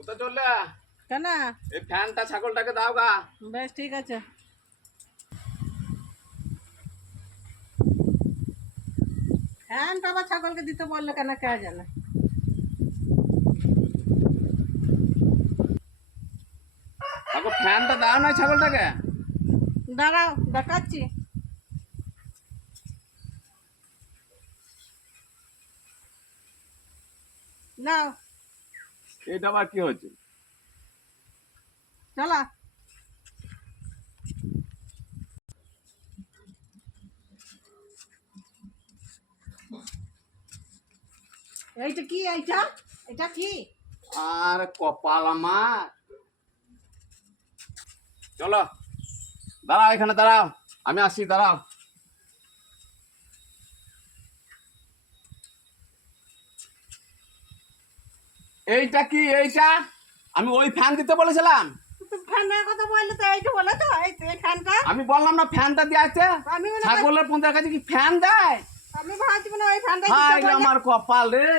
কোথায় চললে? কেন? এই ফ্যানটা ছাগলটাকে দাও গা। বেশ ঠিক আছে। ফ্যানটা আবার ছাগলকে দিতে বললো কেন কে জানে। কাকু ফ্যানটা দাও না ছাগলটাকে। দাঁড়াও দেখাচ্ছি। নাও এটা আবার কি হচ্ছে? চলা। এইটা কি? এটা কি? আর কপাল আমার। চলো দাঁড়াও, এখানে দাঁড়াও, আমি আসছি, দাঁড়াও। এইটা কি? এইটা আমি ওই ফ্যান দিতে বলেছিলাম। ফ্যানের কথা বললে তো এইটা বলে তো এই ফ্যানটা। আমি বললাম না ফ্যানটা দিয়ে আছে। আমি ছাগলের পুঁতার কাছে কি ফ্যান দেয়? আমি ভাবছি মানে ওই ফ্যানটা হাই আমার কপাল রে।